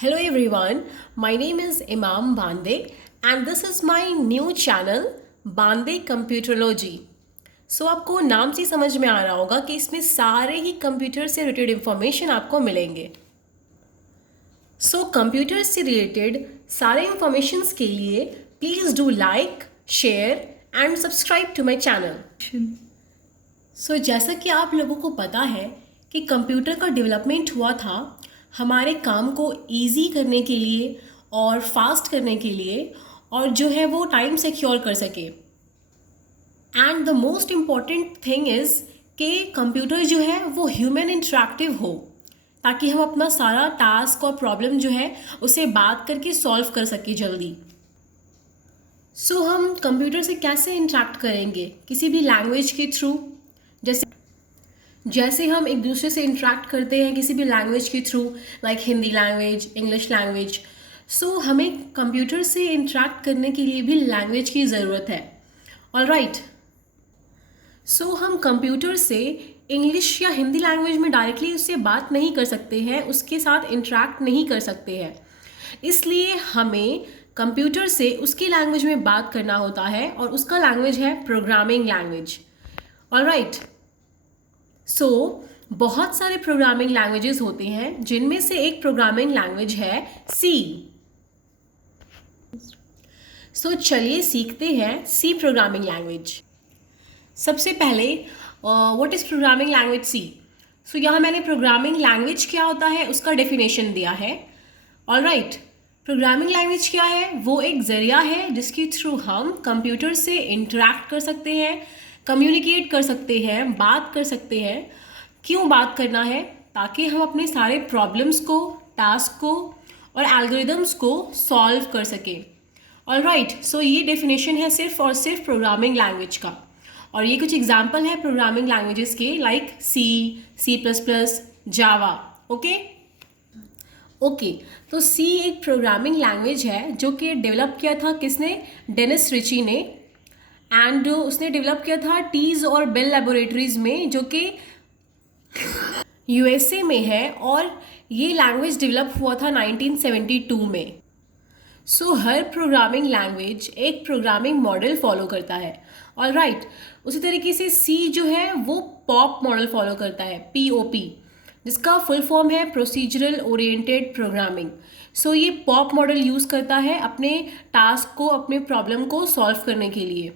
Hello everyone, my name is Imam Bande and this is my new channel Bande Computerology. आपको नाम से समझ में आ रहा होगा कि इसमें सारे ही कंप्यूटर से रिलेटेड इंफॉर्मेशन आपको मिलेंगे। कंप्यूटर से रिलेटेड सारे इंफॉर्मेशंस के लिए please do like, share and subscribe to my channel. जैसा कि आप लोगों को पता है कि कंप्यूटर का डेवलपमेंट हुआ था हमारे काम को इजी करने के लिए और फास्ट करने के लिए, और जो है वो टाइम सिक्योर कर सके। And the most important thing is कि कंप्यूटर जो है वो ह्यूमन इंटरेक्टिव हो, ताकि हम अपना सारा टास्क और प्रॉब्लम जो है उसे बात करके सॉल्व कर सके जल्दी। हम कंप्यूटर से कैसे इंटरेक्ट करेंगे? किसी भी लैंग्वेज के थ्रू, जैसे हम एक दूसरे से इंटरेक्ट करते हैं किसी भी लैंग्वेज के through, like Hindi language, English language. हमें कंप्यूटर से इंटरेक्ट करने के लिए भी लैंग्वेज की ज़रूरत है। ऑलराइट, हम कंप्यूटर से इंग्लिश या हिंदी लैंग्वेज में डायरेक्टली उससे बात नहीं कर सकते हैं, उसके साथ इंटरेक्ट नहीं कर सकते हैं। इसलिए हमें कंप्यूटर से उसकी लैंग्वेज में बात करना होता है और उसका लैंग्वेज है प्रोग्रामिंग लैंग्वेज। ऑलराइट, बहुत सारे प्रोग्रामिंग लैंग्वेजेस होते हैं, जिनमें से एक प्रोग्रामिंग लैंग्वेज है सी। चलिए सीखते हैं सी प्रोग्रामिंग लैंग्वेज। सबसे पहले what is programming language C? यहाँ मैंने प्रोग्रामिंग लैंग्वेज क्या होता है उसका डेफिनेशन दिया है। ऑलराइट, प्रोग्रामिंग लैंग्वेज क्या है? वो एक ज़रिया है जिसके थ्रू हम कंप्यूटर से इंटरेक्ट कर सकते हैं, कम्युनिकेट कर सकते हैं, बात कर सकते हैं। क्यों बात करना है? ताकि हम अपने सारे प्रॉब्लम्स को, टास्क को और एल्गोरिदम्स को सॉल्व कर सकें। ऑलराइट, ये डेफिनेशन है सिर्फ और सिर्फ प्रोग्रामिंग लैंग्वेज का। और ये कुछ एग्जाम्पल है प्रोग्रामिंग लैंग्वेजेस के, लाइक सी, C++, जावा। ओके, सी एक प्रोग्रामिंग लैंग्वेज है जो कि डेवलप किया था किसने? डेनिस रिची ने। एंड उसने डेवलप किया था टीज और बेल लेबोरेटरीज में, जो कि यूएसए में है, और ये लैंग्वेज डेवलप हुआ था 1972 में। हर प्रोग्रामिंग लैंग्वेज एक प्रोग्रामिंग मॉडल फॉलो करता है। ऑलराइट, उसी तरीके से सी जो है वो पॉप मॉडल फॉलो करता है, POP, जिसका फुल फॉर्म है प्रोसीजरल ओरिएंटेड प्रोग्रामिंग। ये पॉप मॉडल यूज़ करता है अपने टास्क को, अपने प्रॉब्लम को सॉल्व करने के लिए।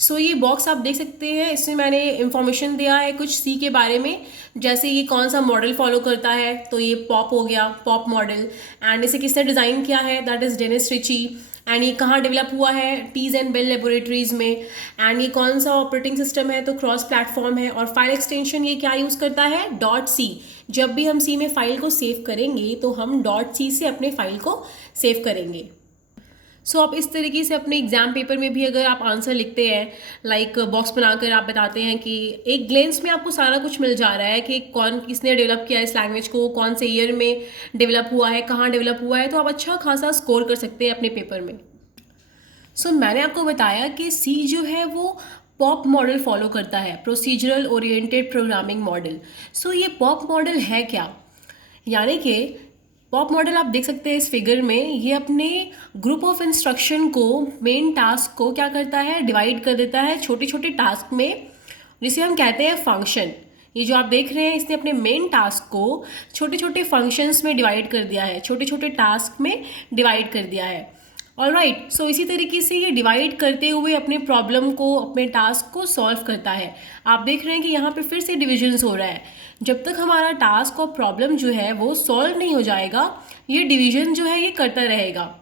ये बॉक्स आप देख सकते हैं, इसमें मैंने इंफॉर्मेशन दिया है कुछ सी के बारे में, जैसे ये कौन सा मॉडल फॉलो करता है, तो ये पॉप हो गया, पॉप मॉडल। एंड इसे किसने डिज़ाइन किया है? That is Dennis Ritchie. And ये कहाँ डेवलप हुआ है? टीज एंड बेल लेबोरेटरीज में। एंड ये कौन सा ऑपरेटिंग सिस्टम है? तो क्रॉस प्लेटफॉर्म है। और फाइल एक्सटेंशन ये क्या यूज़ करता है? .c। जब भी हम सी में फाइल को सेव करेंगे तो हम .c से अपने फाइल को सेव करेंगे। आप इस तरीके से अपने एग्जाम पेपर में भी अगर आप आंसर लिखते हैं, लाइक बॉक्स बनाकर आप बताते हैं कि एक ग्लेंस में आपको सारा कुछ मिल जा रहा है कि कौन किसने डेवलप किया इस लैंग्वेज को, कौन से ईयर में डेवलप हुआ है, कहाँ डेवलप हुआ है, तो आप अच्छा खासा स्कोर कर सकते हैं अपने पेपर में। मैंने आपको बताया कि सी जो है वो पॉप मॉडल फॉलो करता है, प्रोसीजरल ओरिएंटेड प्रोग्रामिंग मॉडल। ये पॉप मॉडल है क्या? यानी कि पॉप मॉडल आप देख सकते हैं इस फिगर में, ये अपने ग्रुप ऑफ इंस्ट्रक्शन को, मेन टास्क को क्या करता है? डिवाइड कर देता है छोटे छोटे टास्क में, जिसे हम कहते हैं फंक्शन। ये जो आप देख रहे हैं, इसने अपने मेन टास्क को छोटे छोटे फंक्शंस में डिवाइड कर दिया है, छोटे छोटे टास्क में डिवाइड कर दिया है। ऑलराइट, इसी तरीके से ये डिवाइड करते हुए अपने प्रॉब्लम को, अपने टास्क को सॉल्व करता है। आप देख रहे हैं कि यहाँ पे फिर से डिविजन्स हो रहा है। जब तक हमारा टास्क और प्रॉब्लम जो है वो सॉल्व नहीं हो जाएगा, ये डिवीजन जो है ये करता रहेगा।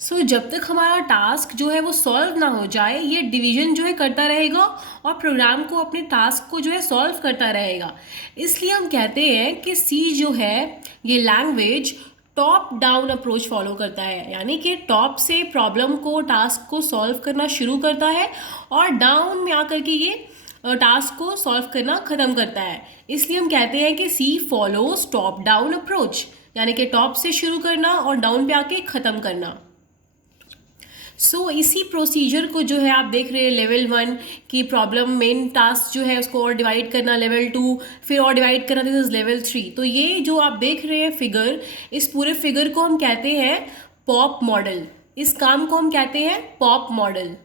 जब तक हमारा टास्क जो है वो सॉल्व ना हो जाए, ये डिवीजन जो है करता रहेगा और प्रोग्राम को, अपने टास्क को जो है सॉल्व करता रहेगा। इसलिए हम कहते हैं कि सी जो है ये language top down approach follow करता है, यानी कि टॉप से प्रॉब्लम को, टास्क को सॉल्व करना शुरू करता है और डाउन में आकर के ये टास्क को सॉल्व करना ख़त्म करता है। इसलिए हम कहते हैं कि सी फॉलोज टॉप डाउन अप्रोच, यानी कि टॉप से शुरू करना और डाउन पे आके ख़त्म करना। इसी प्रोसीजर को जो है आप देख रहे हैं लेवल 1 की प्रॉब्लम मेन टास्क जो है उसको और डिवाइड करना, लेवल 2 फिर और डिवाइड करना, दिस इज लेवल 3। तो ये जो आप देख रहे हैं फिगर, इस पूरे फिगर को हम कहते हैं पॉप मॉडल। इस काम को हम कहते हैं पॉप मॉडल।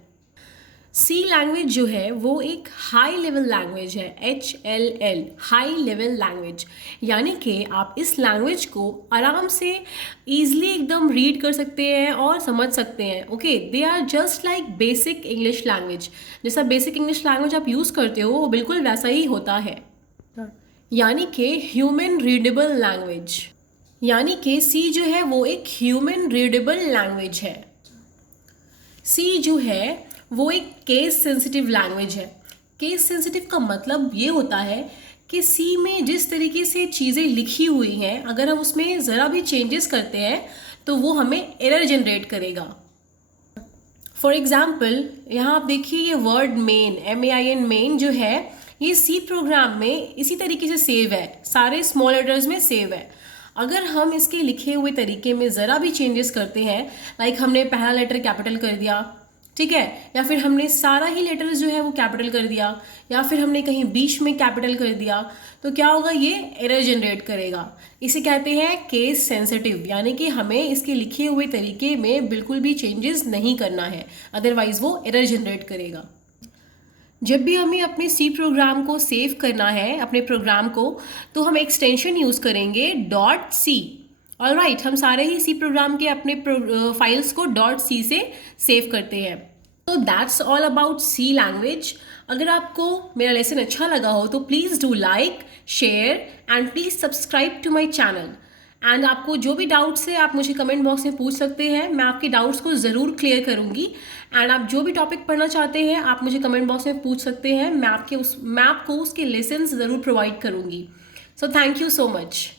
सी लैंग्वेज जो है वो एक हाई लेवल लैंग्वेज है, HLL, हाई लेवल लैंग्वेज। यानी कि आप इस लैंग्वेज को आराम से ईजिली एकदम रीड कर सकते हैं और समझ सकते हैं। Okay, they are just like basic English language. जैसा बेसिक इंग्लिश लैंग्वेज आप यूज़ करते हो वो बिल्कुल वैसा ही होता है, यानी कि ह्यूमन रीडेबल लैंग्वेज। यानी कि सी जो है वो एक ह्यूमन रीडेबल लैंग्वेज है। सी जो है वो एक केस सेंसिटिव लैंग्वेज है। केस सेंसिटिव का मतलब ये होता है कि सी में जिस तरीके से चीज़ें लिखी हुई हैं, अगर हम उसमें ज़रा भी चेंजेस करते हैं तो वो हमें एरर जनरेट करेगा। फॉर एग्जाम्पल यहाँ आप देखिए ये वर्ड मेन, MAIN मेन जो है ये सी प्रोग्राम में इसी तरीके से सेव है, सारे स्मॉल लेटर्स में सेव है। अगर हम इसके लिखे हुए तरीके में ज़रा भी चेंजेस करते हैं, लाइक हमने पहला लेटर कैपिटल कर दिया, ठीक है, या फिर हमने सारा ही लेटर्स जो है वो कैपिटल कर दिया, या फिर हमने कहीं बीच में कैपिटल कर दिया, तो क्या होगा, ये एरर जनरेट करेगा। इसे कहते हैं केस सेंसिटिव, यानी कि हमें इसके लिखे हुए तरीके में बिल्कुल भी चेंजेस नहीं करना है, अदरवाइज वो एरर जनरेट करेगा। जब भी हमें अपने सी प्रोग्राम को सेव करना है, अपने प्रोग्राम को, तो हम एक्सटेंशन यूज़ करेंगे .c। ऑलराइट, हम सारे ही सी प्रोग्राम के अपने फाइल्स को .c से सेव करते हैं। तो that's all about C language. अगर आपको मेरा लेसन अच्छा लगा हो तो please do like, share and please subscribe to my channel. And आपको जो भी डाउट्स है आप मुझे कमेंट बॉक्स में पूछ सकते हैं, मैं आपके डाउट्स को ज़रूर क्लियर करूँगी। एंड आप जो भी टॉपिक पढ़ना चाहते हैं आप मुझे कमेंट बॉक्स में पूछ सकते हैं, मैं आपको उसके लेसन्स ज़रूर प्रोवाइड करूँगी। So thank you so much.